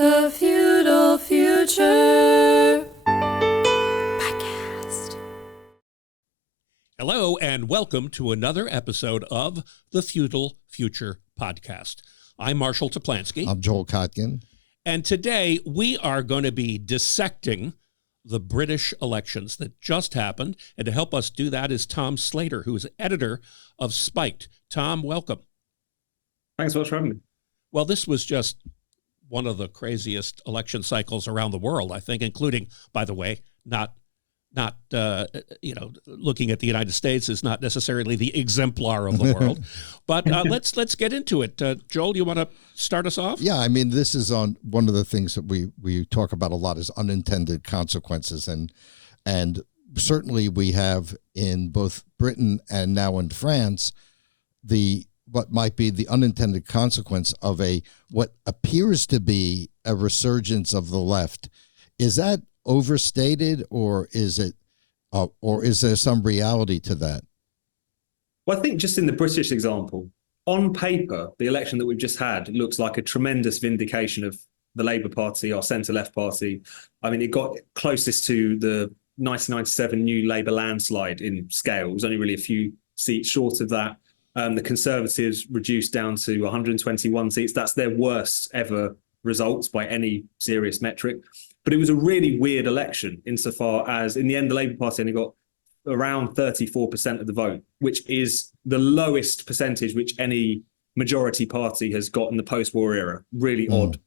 The Feudal Future Podcast. Hello, and welcome to another episode of the Feudal Future Podcast. I'm Marshall Toplansky. I'm Joel Kotkin. And today we are going to be dissecting the British elections that just happened. And to help us do that is Tom Slater, who is editor of Spiked. Tom, welcome. Thanks so much for having me. Well, this was just one of the craziest election cycles around the world, I think, including, by the way, not looking at the United States is not necessarily the exemplar of the world. But let's get into it. Joel, you want to start us off? Yeah, I mean, this is on one of the things that we talk about a lot is unintended consequences. And certainly we have in both Britain and now in France, what might be the unintended consequence of what appears to be a resurgence of the left. Is that overstated, or is there some reality to that? Well, I think just in the British example, on paper, the election that we've just had looks like a tremendous vindication of the Labour Party, our centre-left party. I mean, it got closest to the 1997 New Labour landslide in scale. It was only really a few seats short of that. The Conservatives reduced down to 121 seats. That's their worst ever results by any serious metric. But it was a really weird election insofar as, in the end, the Labour Party only got around 34% of the vote, which is the lowest percentage which any majority party has got in the post-war era. Really odd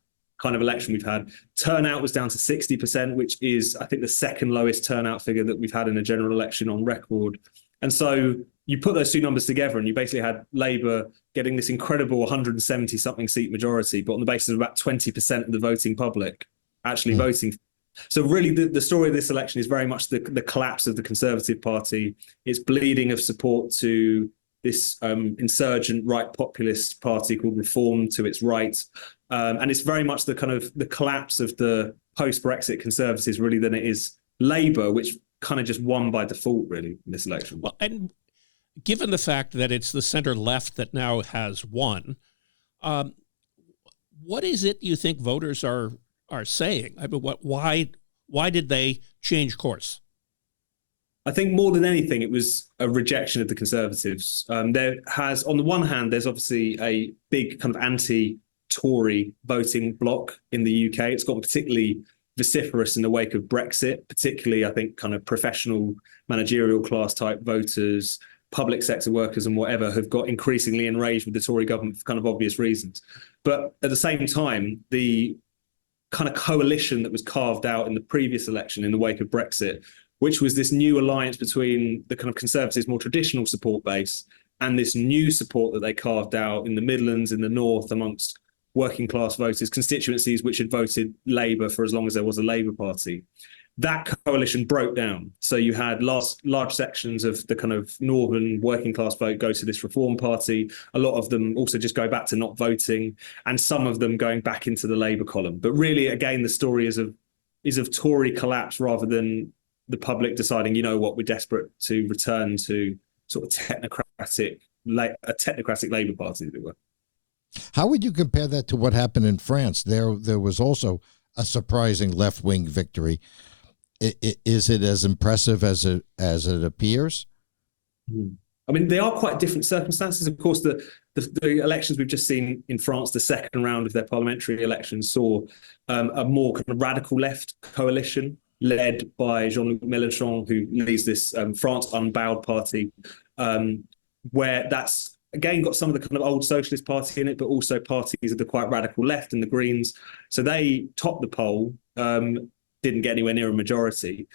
kind of election we've had. Turnout was down to 60%, which is, I think, the second lowest turnout figure that we've had in a general election on record. And so you put those two numbers together and you basically had Labour getting this incredible 170-something seat majority, but on the basis of about 20% of the voting public actually voting. So really the story of this election is very much the collapse of the Conservative Party. It's bleeding of support to this insurgent right populist party called Reform to its right. And it's very much the kind of the collapse of the post-Brexit Conservatives really than it is Labour, which kind of just won by default really in this election. Well, and given the fact that it's the center left that now has won, what is it you think voters are saying? I mean, why did they change course? I think more than anything, it was a rejection of the Conservatives. There has, on the one hand, there's obviously a big kind of anti-Tory voting bloc in the UK. It's gotten particularly vociferous in the wake of Brexit, particularly, I think, kind of professional managerial class type voters, public sector workers and whatever have got increasingly enraged with the Tory government for kind of obvious reasons. But at the same time, the kind of coalition that was carved out in the previous election in the wake of Brexit, which was this new alliance between the kind of Conservatives' more traditional support base and this new support that they carved out in the Midlands, in the North, amongst working class voters, constituencies which had voted Labour for as long as there was a Labour Party. That coalition broke down. So you had large sections of the kind of northern working class vote go to this Reform Party. A lot of them also just go back to not voting, and some of them going back into the Labour column. But really, again, the story is of Tory collapse rather than the public deciding, you know what, we're desperate to return to sort of a technocratic Labour Party, as it were. How would you compare that to what happened in France? There was also a surprising left-wing victory. Is it as impressive as it appears? I mean, they are quite different circumstances. Of course, the elections we've just seen in France, the second round of their parliamentary elections, saw a more kind of radical left coalition led by Jean Mélenchon, who leads this France Unbowed party, where that's, again, got some of the kind of old socialist party in it, but also parties of the quite radical left and the Greens. So they topped the poll, didn't get anywhere near a majority.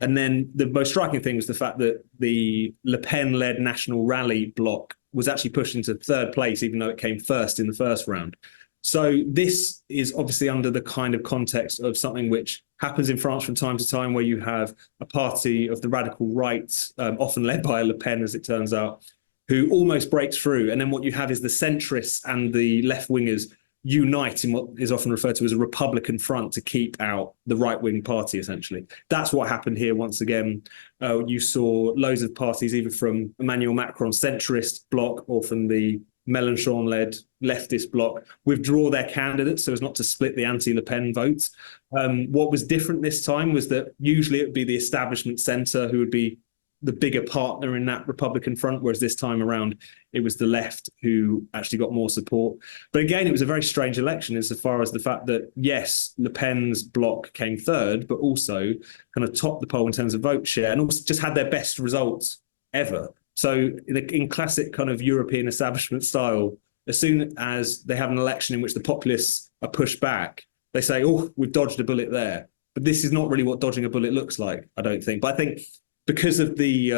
And then the most striking thing was the fact that the Le Pen-led National Rally bloc was actually pushed into third place, even though it came first in the first round. So this is obviously under the kind of context of something which happens in France from time to time, where you have a party of the radical right, often led by Le Pen, as it turns out, who almost breaks through. And then what you have is the centrists and the left-wingers unite in what is often referred to as a Republican front to keep out the right-wing party, essentially. That's what happened here once again. You saw loads of parties, either from Emmanuel Macron's centrist bloc or from the Mélenchon-led leftist bloc withdraw their candidates so as not to split the anti-Le Pen vote. What was different this time was that usually it would be the establishment centre who would be the bigger partner in that Republican front, whereas this time around it was the left who actually got more support. But again, it was a very strange election insofar as the fact that, yes, Le Pen's bloc came third, but also kind of topped the poll in terms of vote share and also just had their best results ever. So in classic kind of European establishment style, as soon as they have an election in which the populists are pushed back, they say, oh, we've dodged a bullet there. But this is not really what dodging a bullet looks like, I don't think. But I think because of the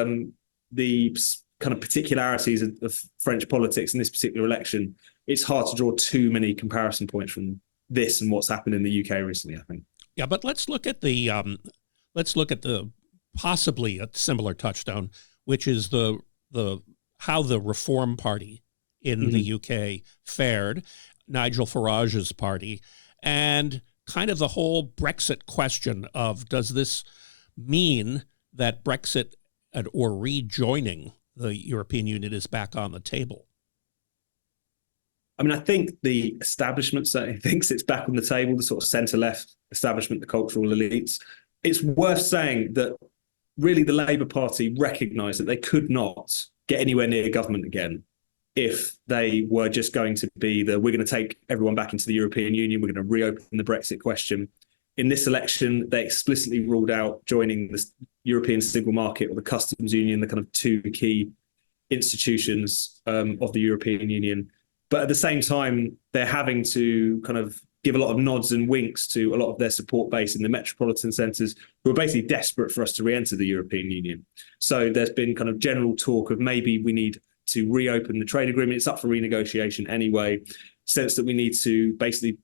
kind of particularities of French politics in this particular election, it's hard to draw too many comparison points from this and what's happened in the UK recently, I think. Yeah, but let's look at the possibly a similar touchstone, which is the how the Reform Party in the UK fared, Nigel Farage's party, and kind of the whole Brexit question of, does this mean that Brexit or rejoining the European Union is back on the table? I mean, I think the establishment certainly thinks it's back on the table, the sort of centre-left establishment, the cultural elites. It's worth saying that really the Labour Party recognised that they could not get anywhere near government again if they were just going to be we're going to take everyone back into the European Union, we're going to reopen the Brexit question. In this election, they explicitly ruled out joining the European single market or the customs union, the kind of two key institutions of the European Union. But at the same time, they're having to kind of give a lot of nods and winks to a lot of their support base in the metropolitan centres who are basically desperate for us to re-enter the European Union. So there's been kind of general talk of maybe we need to reopen the trade agreement. It's up for renegotiation anyway, sense that we need to basically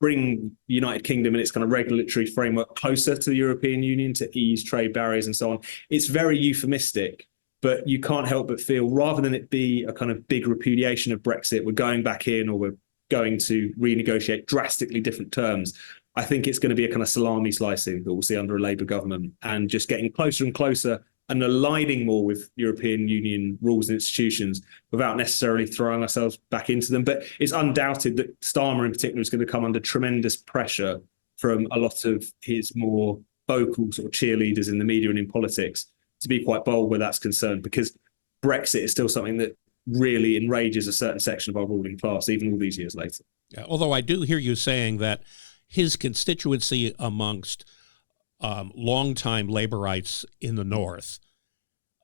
bring the United Kingdom and its kind of regulatory framework closer to the European Union to ease trade barriers and so on. It's very euphemistic, but you can't help but feel, rather than it be a kind of big repudiation of Brexit, we're going back in or we're going to renegotiate drastically different terms. I think it's going to be a kind of salami slicing that we'll see under a Labour government and just getting closer and closer and aligning more with European Union rules and institutions without necessarily throwing ourselves back into them. But it's undoubted that Starmer in particular is going to come under tremendous pressure from a lot of his more vocal sort of cheerleaders in the media and in politics to be quite bold where that's concerned, because Brexit is still something that really enrages a certain section of our ruling class, even all these years later. Yeah, although I do hear you saying that his constituency amongst longtime Labourites in the North,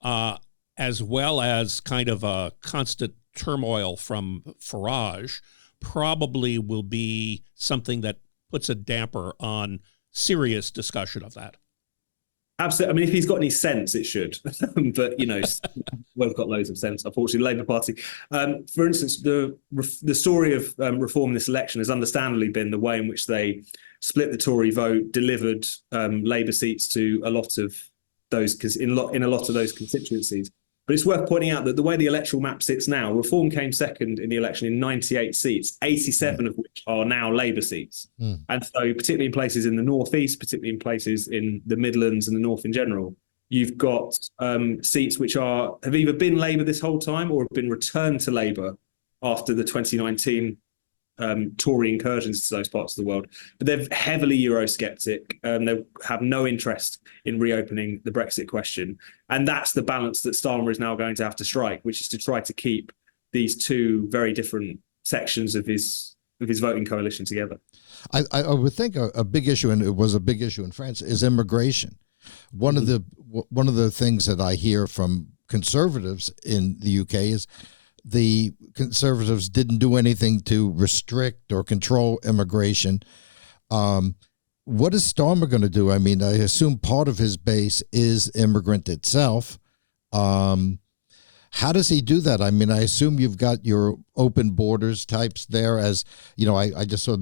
as well as kind of a constant turmoil from Farage, probably will be something that puts a damper on serious discussion of that. Absolutely. I mean, if he's got any sense, it should. But, you know, we've got loads of sense, unfortunately, the Labour Party. For instance, the story of reform in this election has understandably been the way in which they split the Tory vote, delivered Labour seats to a lot of those, in a lot of those constituencies. But it's worth pointing out that the way the electoral map sits now, Reform came second in the election in 98 seats, 87 of which are now Labour seats. And so particularly in places in the Northeast, particularly in places in the Midlands and the North in general, you've got seats which have either been Labour this whole time or have been returned to Labour after the 2019 Tory incursions to those parts of the world. But they're heavily Eurosceptic. They have no interest in reopening the Brexit question. And that's the balance that Starmer is now going to have to strike, which is to try to keep these two very different sections of his voting coalition together. I would think a big issue, and it was a big issue in France, is immigration. One of the things that I hear from conservatives in the UK is the conservatives didn't do anything to restrict or control immigration. What is Starmer going to do? I mean, I assume part of his base is immigrant itself. How does he do that? I mean, I assume you've got your open borders types there. As you know, I just saw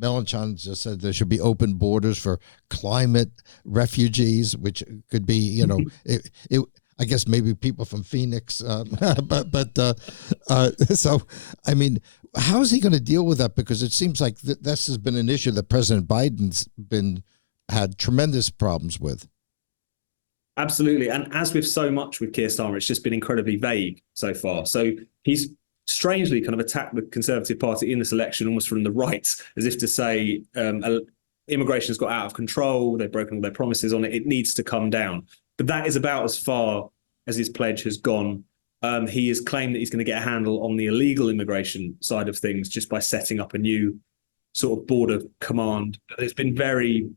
Mélenchon just said there should be open borders for climate refugees, which could be, you know, I guess maybe people from Phoenix, so I mean, how is he going to deal with that? Because it seems like this has been an issue that President Biden's had tremendous problems with. Absolutely, and as with so much with Keir Starmer, it's just been incredibly vague so far. So he's strangely kind of attacked the Conservative Party in this election almost from the right, as if to say immigration has got out of control, they've broken all their promises on it, it needs to come down. But that is about as far as his pledge has gone. He has claimed that he's going to get a handle on the illegal immigration side of things just by setting up a new sort of border command. But it's been very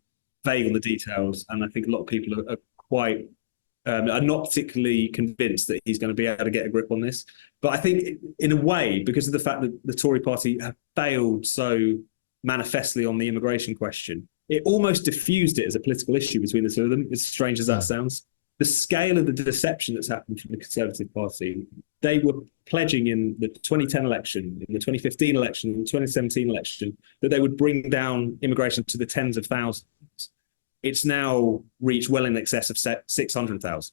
vague on the details, and I think a lot of people are quite are not particularly convinced that he's going to be able to get a grip on this. But I think in a way, because of the fact that the Tory party have failed so manifestly on the immigration question, it almost diffused it as a political issue between the two of them, as strange as that sounds. The scale of the deception that's happened from the Conservative Party, they were pledging in the 2010 election, in the 2015 election, in the 2017 election, that they would bring down immigration to the tens of thousands. It's now reached well in excess of 600,000.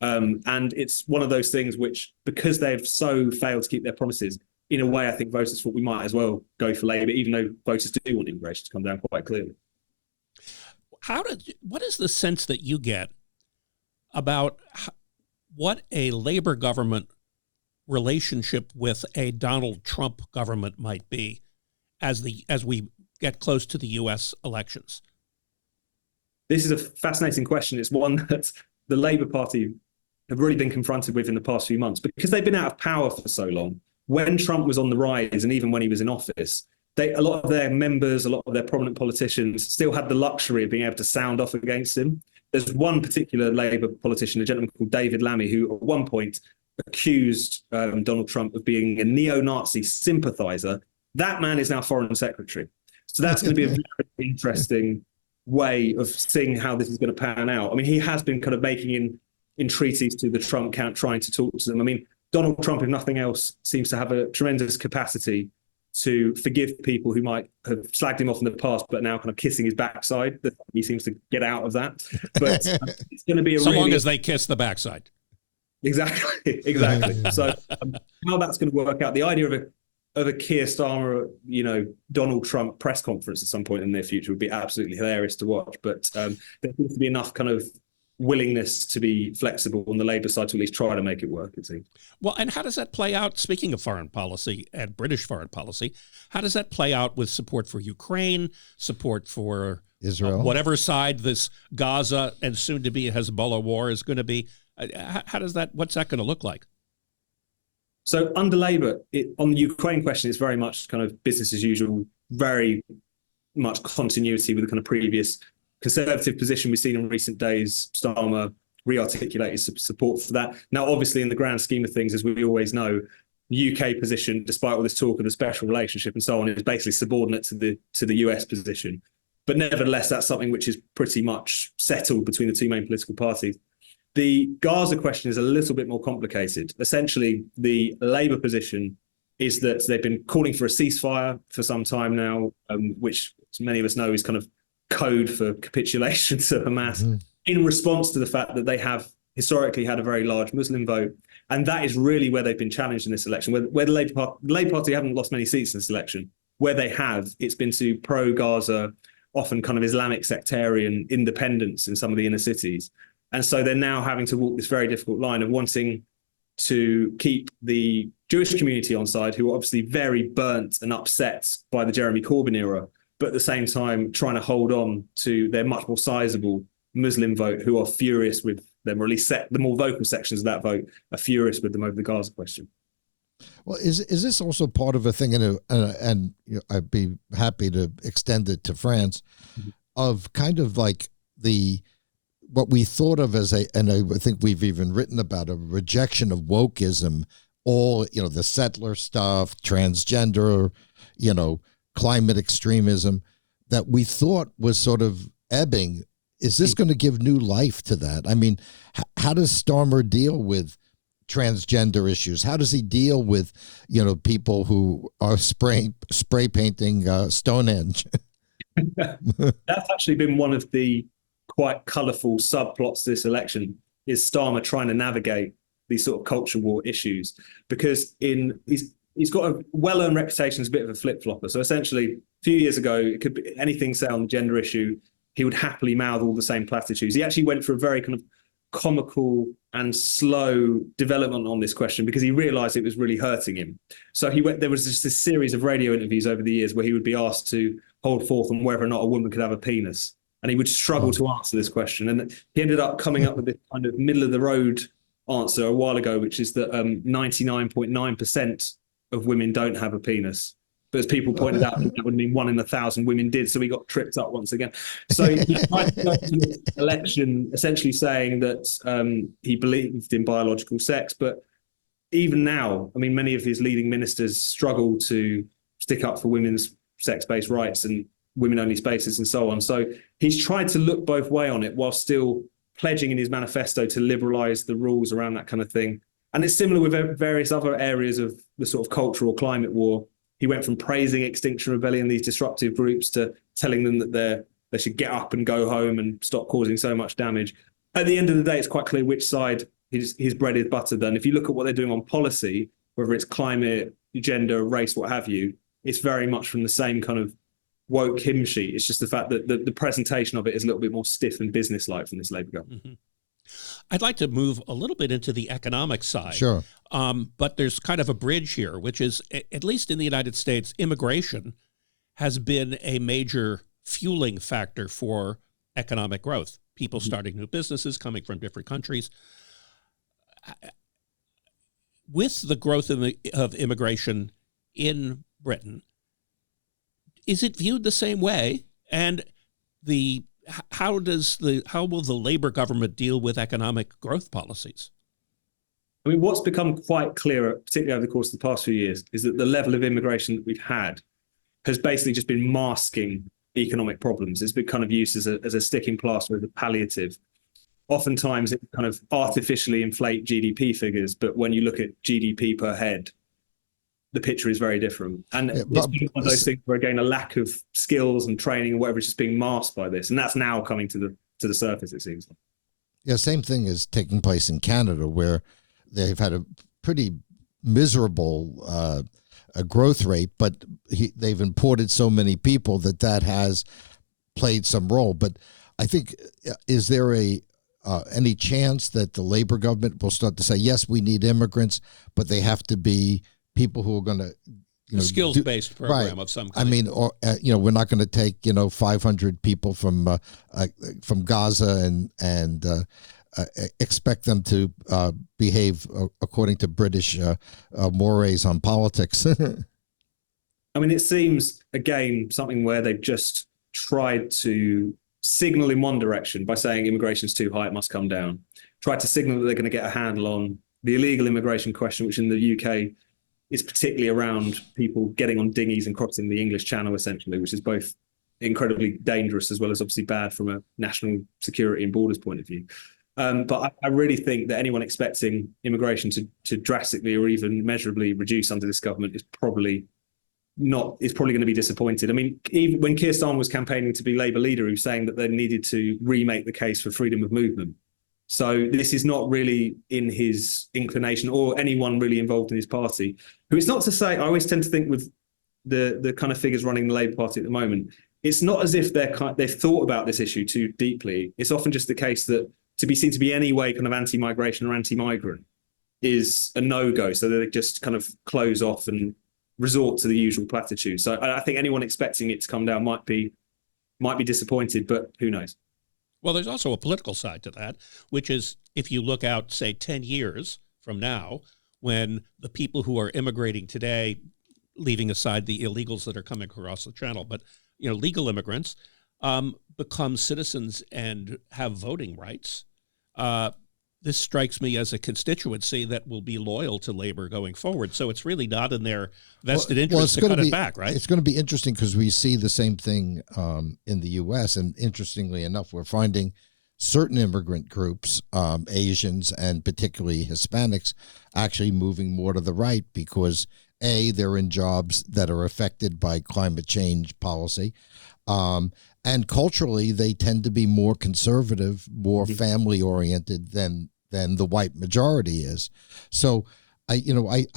And it's one of those things which, because they've so failed to keep their promises, in a way, I think voters thought we might as well go for Labour, even though voters do want immigration to come down quite clearly. What is the sense that you get about what a Labour government relationship with a Donald Trump government might be as we get close to the U.S. elections? This is a fascinating question. It's one that the Labour Party have really been confronted with in the past few months, because they've been out of power for so long. When Trump was on the rise, and even when he was in office, a lot of their members, a lot of their prominent politicians still had the luxury of being able to sound off against him. There's one particular Labour politician, a gentleman called David Lammy, who at one point accused Donald Trump of being a neo-Nazi sympathizer. That man is now Foreign Secretary. So that's going to be a very interesting way of seeing how this is going to pan out. I mean, he has been kind of making entreaties to the Trump camp, trying to talk to them. I mean, Donald Trump, if nothing else, seems to have a tremendous capacity to forgive people who might have slagged him off in the past, but now kind of kissing his backside. He seems to get out of that. But it's going to be so long as they kiss the backside. Exactly. So how that's going to work out, the idea of a Keir Starmer, Donald Trump press conference at some point in the near future would be absolutely hilarious to watch. But there seems to be enough kind of willingness to be flexible on the Labour side to at least try to make it work, it seems. Well, and how does that play out, speaking of foreign policy and British foreign policy, how does that play out with support for Ukraine, support for Israel, whatever side this Gaza and soon to be Hezbollah war is going to be? What's that going to look like? So under Labour, on the Ukraine question, it's very much kind of business as usual, very much continuity with the kind of previous Conservative position we've seen in recent days. Starmer re-articulated support for that. Now, obviously, in the grand scheme of things, as we always know, the UK position, despite all this talk of the special relationship and so on, is basically subordinate to the US position. But nevertheless, that's something which is pretty much settled between the two main political parties. The Gaza question is a little bit more complicated. Essentially, the Labour position is that they've been calling for a ceasefire for some time now, which many of us know is kind of code for capitulation to Hamas, in response to the fact that they have historically had a very large Muslim vote. And that is really where they've been challenged in this election, where the Labour Party haven't lost many seats in this election. Where they have, it's been to pro-Gaza, often kind of Islamic sectarian independence in some of the inner cities. And so they're now having to walk this very difficult line of wanting to keep the Jewish community on side, who are obviously very burnt and upset by the Jeremy Corbyn era, but at the same time trying to hold on to their much more sizable Muslim vote, who are furious with them, or at least the more vocal sections of that vote are furious with them over the Gaza question. Well, is this also part of a thing, and I'd be happy to extend it to France, of kind of like what we thought of as and I think we've even written about a rejection of wokeism, all, the settler stuff, transgender, climate extremism, that we thought was sort of ebbing. Is this going to give new life to that? I mean, how does Starmer deal with transgender issues? How does he deal with, people who are spray painting Stonehenge? That's actually been one of the quite colourful subplots to this election, is Starmer trying to navigate these sort of culture war issues, because he's got a well-earned reputation as a bit of a flip-flopper. So essentially, a few years ago, it could be anything, say, on the gender issue, he would happily mouth all the same platitudes. He actually went for a very kind of comical and slow development on this question because he realized it was really hurting him. So there was just this series of radio interviews over the years where he would be asked to hold forth on whether or not a woman could have a penis. And he would struggle to answer this question. And he ended up coming up with this kind of middle of the road answer a while ago, which is that 99.9% of women don't have a penis. But as people pointed out, that would mean 1 in 1,000 women did. So he got tripped up once again. So he tried to go to this election essentially saying that he believed in biological sex. But even now, I mean, many of his leading ministers struggle to stick up for women's sex-based rights and women-only spaces and so on. So he's tried to look both ways on it while still pledging in his manifesto to liberalise the rules around that kind of thing. And it's similar with various other areas of the sort of cultural climate war. He went from praising Extinction Rebellion, these disruptive groups, to telling them that they should get up and go home and stop causing so much damage. At the end of the day, it's quite clear which side his bread is buttered then. If you look at what they're doing on policy, whether it's climate, gender, race, what have you, it's very much from the same kind of woke hymn sheet. It's just the fact that the presentation of it is a little bit more stiff and businesslike from this Labour government. Mm-hmm. I'd like to move a little bit into the economic side. Sure. But there's kind of a bridge here, which is, at least in the United States, immigration has been a major fueling factor for economic growth. People starting new businesses, coming from different countries. With the growth of immigration in Britain, is it viewed the same way? And how will the Labour government deal with economic growth policies? I mean, what's become quite clear, particularly over the course of the past few years, is that the level of immigration that we've had has basically just been masking economic problems. It's been kind of used as a sticking plaster, as a palliative. Oftentimes, it kind of artificially inflate GDP figures, but when you look at GDP per head, the picture is very different. And it's been one of those things where, again, a lack of skills and training and whatever is just being masked by this. And that's now coming to the surface, it seems. Yeah, same thing is taking place in Canada, where they've had a pretty miserable growth rate, but they've imported so many people that has played some role. But I think, is there any chance that the Labour government will start to say, yes, we need immigrants, but they have to be people who are going to, skills-based program of some kind. I mean, or we're not going to take 500 people from Gaza and expect them to behave according to British mores on politics. I mean, it seems, again, something where they've just tried to signal in one direction by saying immigration's too high, it must come down. Tried to signal that they're going to get a handle on the illegal immigration question, which in the UK is particularly around people getting on dinghies and crossing the English Channel, essentially, which is both incredibly dangerous as well as obviously bad from a national security and borders point of view. But I really think that anyone expecting immigration to drastically or even measurably reduce under this government is probably going to be disappointed. I mean, even when Keir Starmer was campaigning to be Labour leader, he was saying that they needed to remake the case for freedom of movement. So this is not really in his inclination or anyone really involved in his party. Who it's not to say, I always tend to think with the kind of figures running the Labour Party at the moment, it's not as if they've thought about this issue too deeply. It's often just the case that to be seen to be any way kind of anti-migration or anti-migrant is a no-go. So they just kind of close off and resort to the usual platitudes. So I think anyone expecting it to come down might be disappointed, but who knows? Well, there's also a political side to that, which is if you look out, say, 10 years from now, when the people who are immigrating today, leaving aside the illegals that are coming across the channel, but legal immigrants become citizens and have voting rights. This strikes me as a constituency that will be loyal to Labour going forward. So it's really not in their vested interest to cut it back, right? It's going to be interesting because we see the same thing in the U.S. And interestingly enough, we're finding certain immigrant groups, Asians and particularly Hispanics, actually moving more to the right because, A, they're in jobs that are affected by climate change policy. And culturally, they tend to be more conservative, more family-oriented than the white majority is. So, I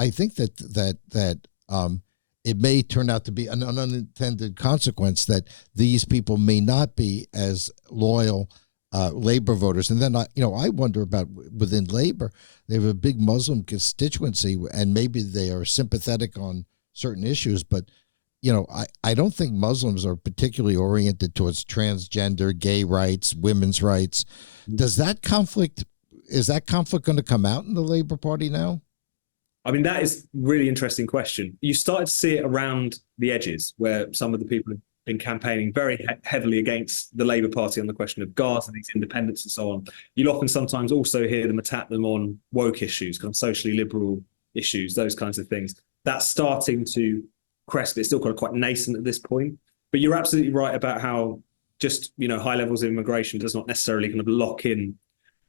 think that it may turn out to be an unintended consequence that these people may not be as loyal Labour voters. And then I wonder about within Labour, they have a big Muslim constituency, and maybe they are sympathetic on certain issues, but I don't think Muslims are particularly oriented towards transgender, gay rights, women's rights. Is that conflict going to come out in the Labour Party now? I mean, that is a really interesting question. You started to see it around the edges, where some of the people have been campaigning very heavily against the Labour Party on the question of Gaza, these independents and so on. You'll often sometimes also hear them attack them on woke issues, kind of socially liberal issues, those kinds of things. That's starting to crest, but it's still kind of quite nascent at this point. But you're absolutely right about how just, high levels of immigration does not necessarily kind of lock in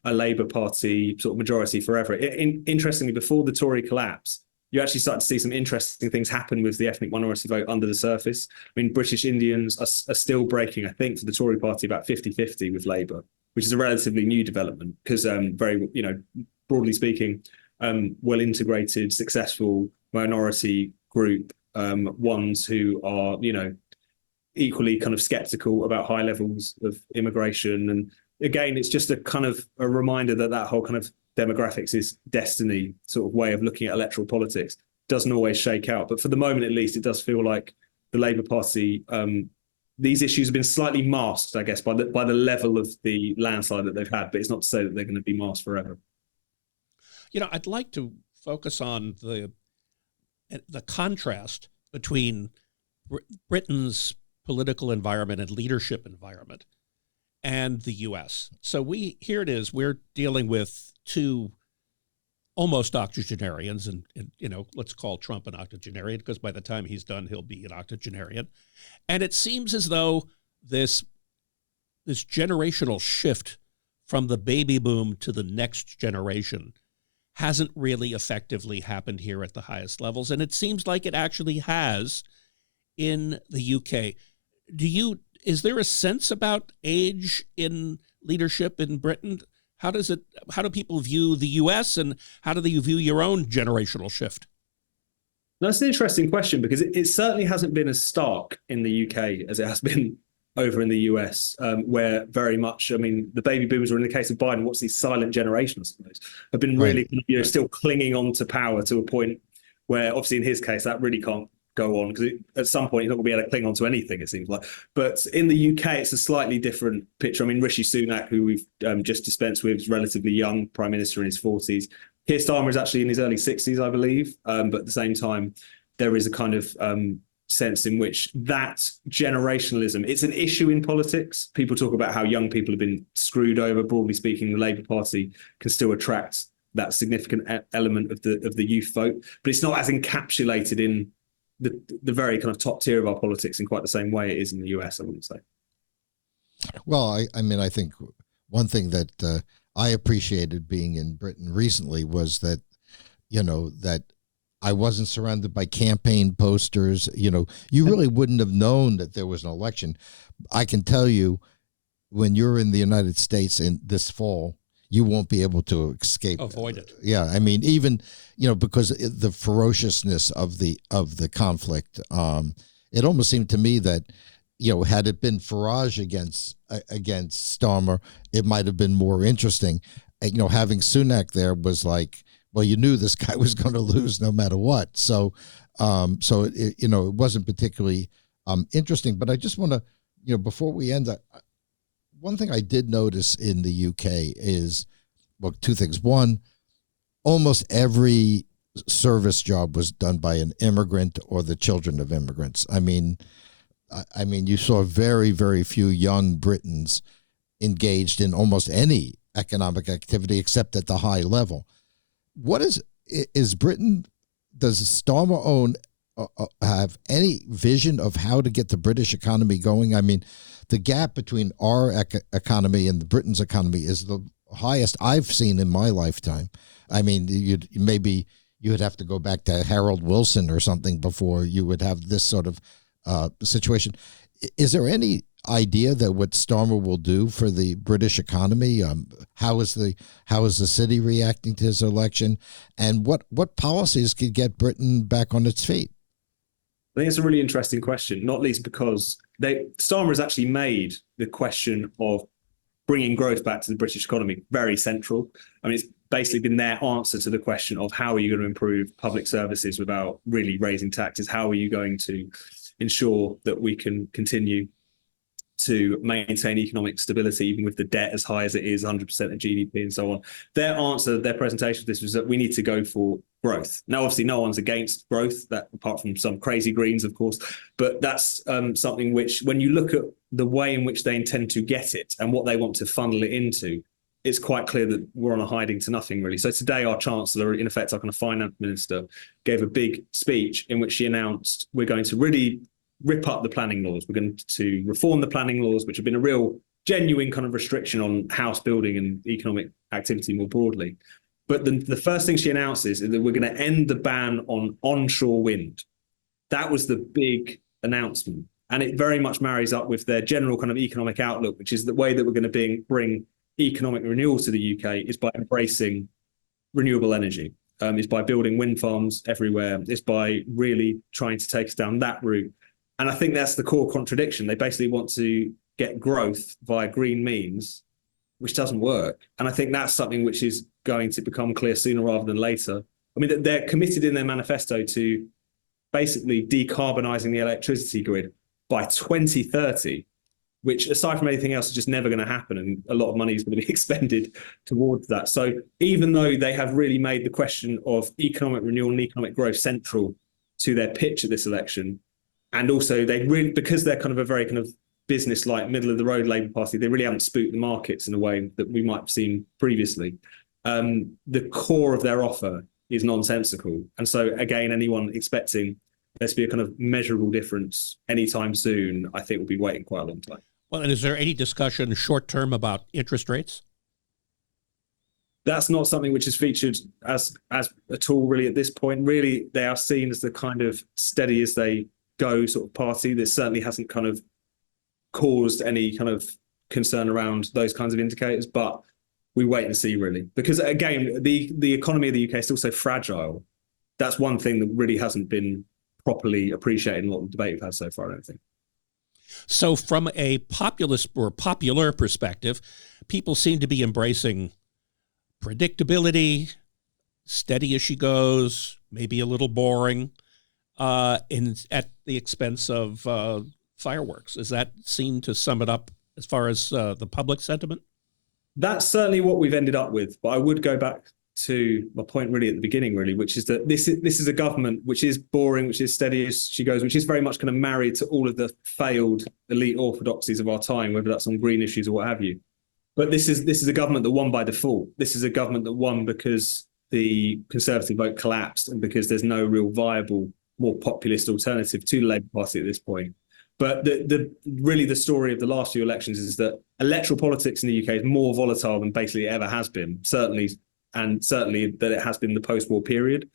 a Labour Party sort of majority forever. Interestingly, before the Tory collapse, you actually start to see some interesting things happen with the ethnic minority vote under the surface. I mean, British Indians are still breaking, I think, for the Tory party about 50-50 with Labour, which is a relatively new development because very, broadly speaking, well-integrated, successful minority group, ones who are, equally kind of skeptical about high levels of immigration. And again, it's just a kind of a reminder that whole kind of demographics is destiny sort of way of looking at electoral politics doesn't always shake out. But for the moment, at least, it does feel like the Labour Party, these issues have been slightly masked, I guess, by the level of the landslide that they've had. But it's not to say that they're going to be masked forever. I'd like to focus on the contrast between Britain's political environment and leadership environment and the U.S. So here it is, we're dealing with two almost octogenarians, and let's call Trump an octogenarian because by the time he's done, he'll be an octogenarian. And it seems as though this generational shift from the baby boom to the next generation hasn't really effectively happened here at the highest levels. And it seems like it actually has in the UK. Is there a sense about age in leadership in Britain? How do people view the US, and how do they view your own generational shift? That's an interesting question because it certainly hasn't been as stark in the UK as it has been over in the US, where very much, I mean, the baby boomers, or in the case of Biden, what's these silent generation, I suppose, have been really, still clinging on to power to a point where, obviously, in his case, that really can't go on because at some point you're not going to be able to cling on to anything, it seems like. But in the UK, it's a slightly different picture. I mean, Rishi Sunak, who we've just dispensed with, is relatively young Prime Minister in his 40s. Keir Starmer is actually in his early 60s, I believe. But at the same time, there is a kind of sense in which that generationalism, it's an issue in politics. People talk about how young people have been screwed over. Broadly speaking, the Labour Party can still attract that significant element of the youth vote, but it's not as encapsulated in the very kind of top tier of our politics in quite the same way it is in the US, I wouldn't say. Well, I mean, I think one thing that I appreciated being in Britain recently was that, that I wasn't surrounded by campaign posters. You really wouldn't have known that there was an election. I can tell you, when you're in the United States in this fall, you won't be able to avoid it. Yeah, I mean, even because the ferociousness of the conflict, it almost seemed to me that had it been Farage against Starmer, it might have been more interesting. Having Sunak there was like, well, you knew this guy was going to lose no matter what. So it wasn't particularly interesting. But I just want to, before we end, one thing I did notice in the UK is, well, two things. One, almost every service job was done by an immigrant or the children of immigrants. I mean, you saw very, very few young Britons engaged in almost any economic activity except at the high level. What is Britain? Does Starmer have any vision of how to get the British economy going? I mean, the gap between our economy and the Britain's economy is the highest I've seen in my lifetime. I mean, you would have to go back to Harold Wilson or something before you would have this sort of situation. Is there any idea that what Starmer will do for the British economy? How is the city reacting to his election, and what policies could get Britain back on its feet? I think it's a really interesting question, not least because Starmer has actually made the question of bringing growth back to the British economy, very central. I mean, it's basically been their answer to the question of how are you going to improve public services without really raising taxes? How are you going to ensure that we can continue to maintain economic stability, even with the debt as high as it is, 100% of GDP and so on? Their answer, their presentation of this was that we need to go for growth. Now, obviously, no one's against growth, that apart from some crazy Greens, of course, but that's something which, when you look at the way in which they intend to get it and what they want to funnel it into, it's quite clear that we're on a hiding to nothing, really. So today, our Chancellor, in effect, our kind of finance minister, gave a big speech in which she announced we're going to really rip up the planning laws. We're going to reform the planning laws, which have been a real, genuine kind of restriction on house building and economic activity more broadly. But the first thing she announces is that we're going to end the ban on onshore wind. That was the big announcement. And it very much marries up with their general kind of economic outlook, which is the way that we're going to bring economic renewal to the UK is by embracing renewable energy. Is by building wind farms everywhere. It's by really trying to take us down that route. And I think that's the core contradiction. They basically want to get growth via green means, which doesn't work. And I think that's something which is going to become clear sooner rather than later. I mean, they're committed in their manifesto to basically decarbonising the electricity grid by 2030, which, aside from anything else, is just never going to happen. And a lot of money is going to be expended towards that. So even though they have really made the question of economic renewal and economic growth central to their pitch at this election, and also they really, because they're kind of a very kind of business-like, middle-of-the-road Labour Party, they really haven't spooked the markets in a way that we might have seen previously. The core of their offer is nonsensical. And so, again, anyone expecting there to be a kind of measurable difference anytime soon, I think will be waiting quite a long time. Well, and is there any discussion short-term about interest rates? That's not something which is featured as a tool really at this point. Really, they are seen as the kind of steady as they go sort of party. This certainly hasn't kind of caused any kind of concern around those kinds of indicators, but we wait and see really. Because again, the economy of the UK is still so fragile. That's one thing that really hasn't been properly appreciated in a lot of the debate we've had so far, I don't think. So from a populist or popular perspective, people seem to be embracing predictability, steady as she goes, maybe a little boring, at the expense of fireworks. Does that seem to sum it up as far as the public sentiment? That's certainly what we've ended up with. But I would go back to my point really at the beginning, really, which is that this is a government which is boring, which is steady as she goes, which is very much kind of married to all of the failed elite orthodoxies of our time, whether that's on green issues or what have you. But this is a government that won by default. This is a government that won because the Conservative vote collapsed and because there's no real viable, more populist alternative to the Labour Party at this point. But really the story of the last few elections is that electoral politics in the UK is more volatile than basically it ever has been, certainly that it has been the post-war period.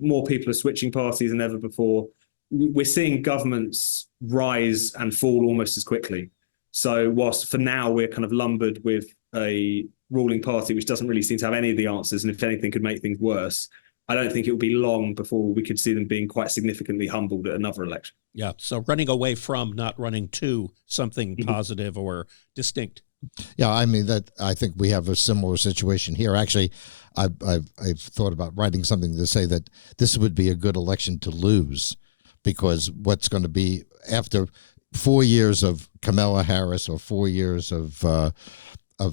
More people are switching parties than ever before. We're seeing governments rise and fall almost as quickly. So whilst for now we're kind of lumbered with a ruling party which doesn't really seem to have any of the answers, and if anything could make things worse, I don't think it will be long before we could see them being quite significantly humbled at another election. Yeah, so running away from, not running to something positive or distinct. Yeah, I mean, I think we have a similar situation here. Actually, I've thought about writing something to say that this would be a good election to lose, because what's going to be after 4 years of Kamala Harris or 4 years of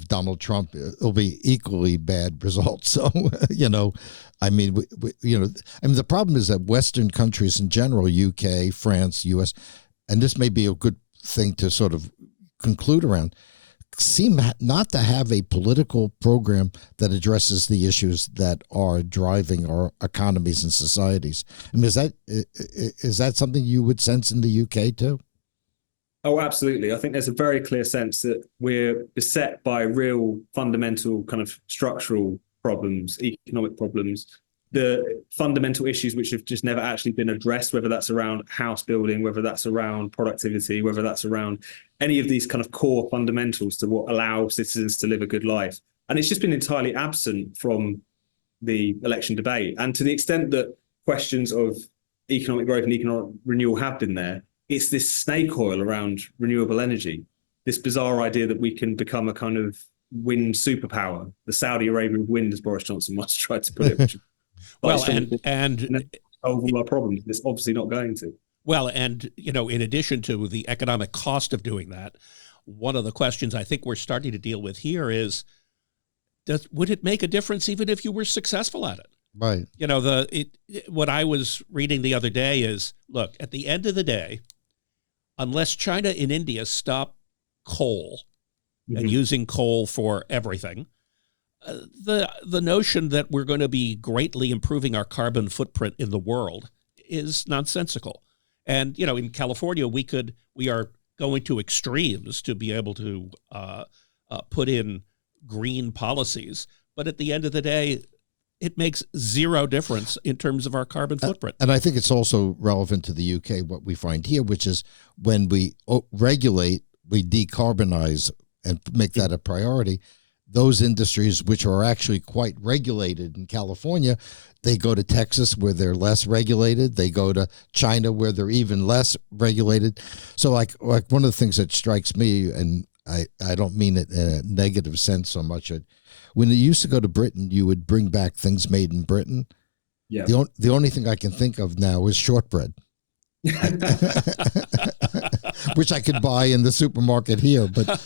Donald Trump, it'll be equally bad results. So, I mean, the problem is that Western countries in general, UK, France, US, and this may be a good thing to sort of conclude around, seem not to have a political program that addresses the issues that are driving our economies and societies. I mean, is that something you would sense in the UK too? Oh, absolutely. I think there's a very clear sense that we're beset by real fundamental kind of structural problems, economic problems, the fundamental issues which have just never actually been addressed, whether that's around house building, whether that's around productivity, whether that's around any of these kind of core fundamentals to what allow citizens to live a good life. And it's just been entirely absent from the election debate. And to the extent that questions of economic growth and economic renewal have been there, it's this snake oil around renewable energy. this bizarre idea that we can become a kind of wind superpower, the Saudi Arabia of wind, as Boris Johnson once tried to put it. Which well, and solve all our problems. It's obviously not going to. Well, and, in addition to the economic cost of doing that, one of the questions I think we're starting to deal with here is, would it make a difference even if you were successful at it? Right. What I was reading the other day is, look, at the end of the day, unless China and India stop coal and using coal for everything, the notion that we're going to be greatly improving our carbon footprint in the world is nonsensical. And, in California, we are going to extremes to be able to put in green policies. But at the end of the day, it makes zero difference in terms of our carbon footprint. And I think it's also relevant to the UK, what we find here, which is when we regulate, we decarbonize and make that a priority. Those industries which are actually quite regulated in California, they go to Texas where they're less regulated. They go to China where they're even less regulated. So like one of the things that strikes me, and I don't mean it in a negative sense so much, when you used to go to Britain, you would bring back things made in Britain. Yeah. The only thing I can think of now is shortbread, which I could buy in the supermarket here. But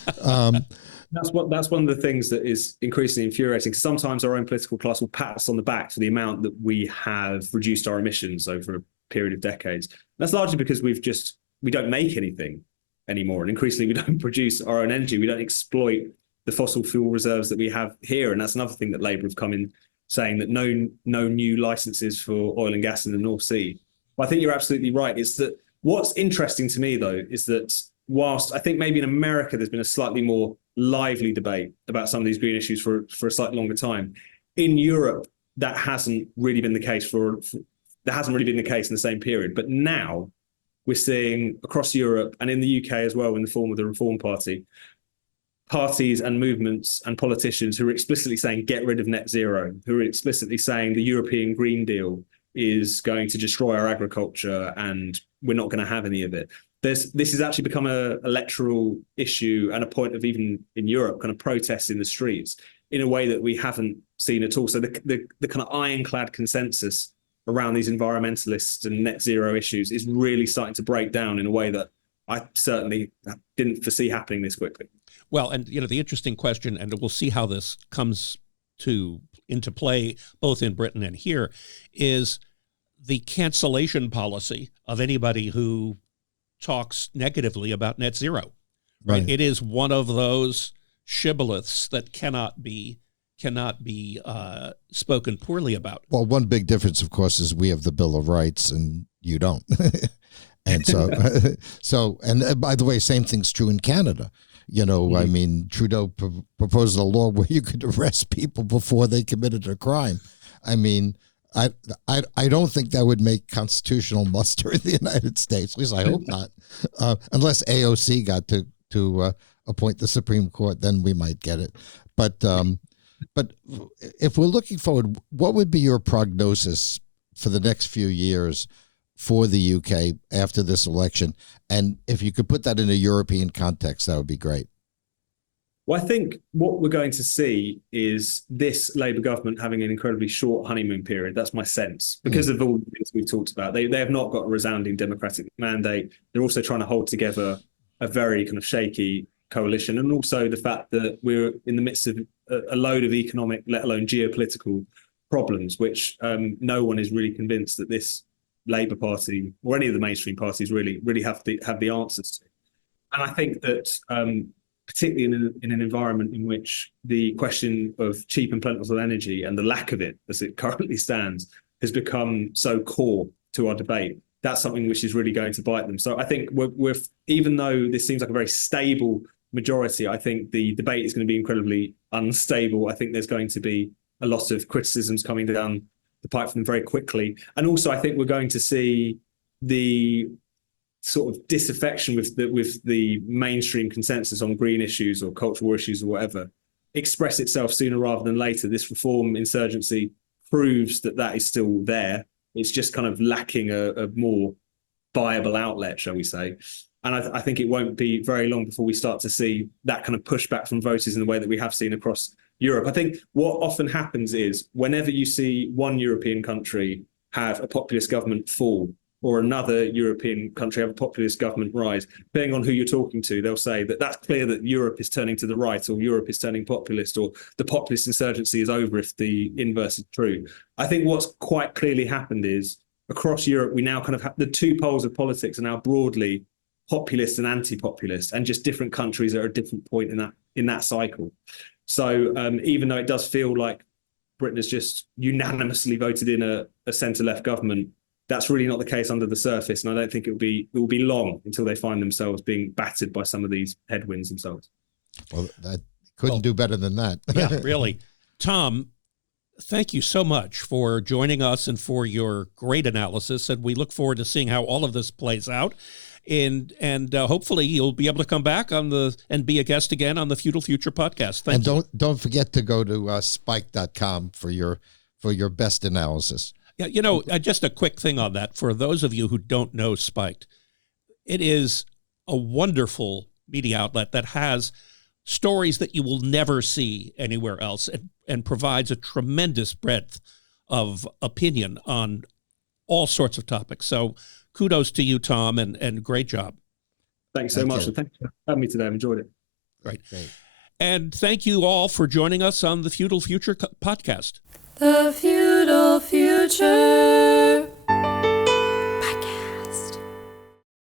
that's one of the things that is increasingly infuriating, because sometimes our own political class will pat us on the back for the amount that we have reduced our emissions over a period of decades. That's largely because we don't make anything anymore, and increasingly we don't produce our own energy. We don't exploit the fossil fuel reserves that we have here, and that's another thing that Labour have come in saying, that no new licenses for oil and gas in the North Sea. But I think you're absolutely right. It's that what's interesting to me, though, is that whilst I think maybe in America there's been a slightly more lively debate about some of these green issues for a slightly longer time, in Europe that hasn't really been the case in the same period. But now we're seeing across Europe and in the UK as well, in the form of the Reform Party, parties and movements and politicians who are explicitly saying get rid of net zero, who are explicitly saying the European Green Deal is going to destroy our agriculture and we're not going to have any of it. This has actually become an electoral issue and a point of, even in Europe, kind of protests in the streets in a way that we haven't seen at all. So the kind of ironclad consensus around these environmentalists and net zero issues is really starting to break down in a way that I certainly didn't foresee happening this quickly. Well, and the interesting question, and we'll see how this comes into play both in Britain and here, is the cancellation policy of anybody who talks negatively about net zero. Right? It is one of those shibboleths that cannot be spoken poorly about. Well, one big difference, of course, is we have the Bill of Rights and you don't. And so, and by the way, same thing's true in Canada. I mean, Trudeau proposed a law where you could arrest people before they committed a crime. I mean, I don't think that would make constitutional muster in the United States. At least I hope not. Unless AOC got to appoint the Supreme Court, then we might get it. But if we're looking forward, what would be your prognosis for the next few years for the UK after this election? And if you could put that in a European context, that would be great. Well, I think what we're going to see is this Labour government having an incredibly short honeymoon period. That's my sense, because of all the things we've talked about. They have not got a resounding democratic mandate. They're also trying to hold together a very kind of shaky coalition, and also the fact that we're in the midst of a load of economic, let alone geopolitical problems, which no one is really convinced that this Labour Party or any of the mainstream parties really have the answers to. And I think that particularly in an environment in which the question of cheap and plentiful energy and the lack of it as it currently stands has become so core to our debate, that's something which is really going to bite them. So I think we're even though this seems like a very stable majority, I think the debate is going to be incredibly unstable. I think there's going to be a lot of criticisms coming down the pipe from them very quickly. And also, I think we're going to see the sort of disaffection with the mainstream consensus on green issues or cultural issues or whatever express itself sooner rather than later. This reform insurgency proves that is still there. It's just kind of lacking a more viable outlet, shall we say. And I think it won't be very long before we start to see that kind of pushback from voters in the way that we have seen across Europe. I think what often happens is whenever you see one European country have a populist government fall, or another European country have a populist government rise, depending on who you're talking to, they'll say that that's clear that Europe is turning to the right, or Europe is turning populist, or the populist insurgency is over if the inverse is true. I think what's quite clearly happened is across Europe, we now kind of have the two poles of politics are now broadly populist and anti-populist, and just different countries are at a different point in that cycle. So even though it does feel like Britain has just unanimously voted in a centre-left government, that's really not the case under the surface, and I don't think it will be long until they find themselves being battered by some of these headwinds themselves. Well, that couldn't do better than that. Yeah, really. Tom, thank you so much for joining us and for your great analysis, and we look forward to seeing how all of this plays out. And hopefully you'll be able to come back and be a guest again on the Feudal Future podcast. Thank you. And don't forget to go to spike.com for your best analysis. Yeah, just a quick thing on that. For those of you who don't know Spiked, it is a wonderful media outlet that has stories that you will never see anywhere else, and provides a tremendous breadth of opinion on all sorts of topics. So kudos to you, Tom, and great job. Thanks so much. And thanks for having me today. I've enjoyed it. Great. And thank you all for joining us on the Feudal Future podcast. The Feudal Future.